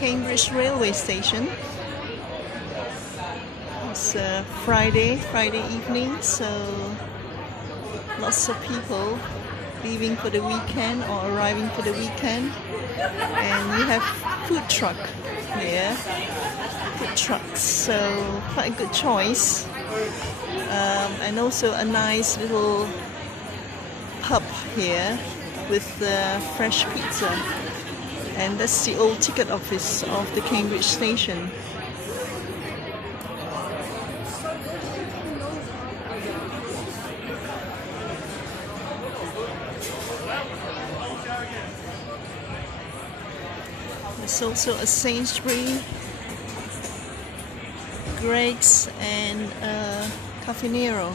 Cambridge railway station. It's Friday evening, so lots of people leaving for the weekend or arriving for the weekend. And we have food truck here, food trucks, so quite a good choice. And also a nice little pub here with fresh pizza. And that's the old ticket office of the Cambridge station. There's also a Sainsbury, Greggs and Cafe Nero.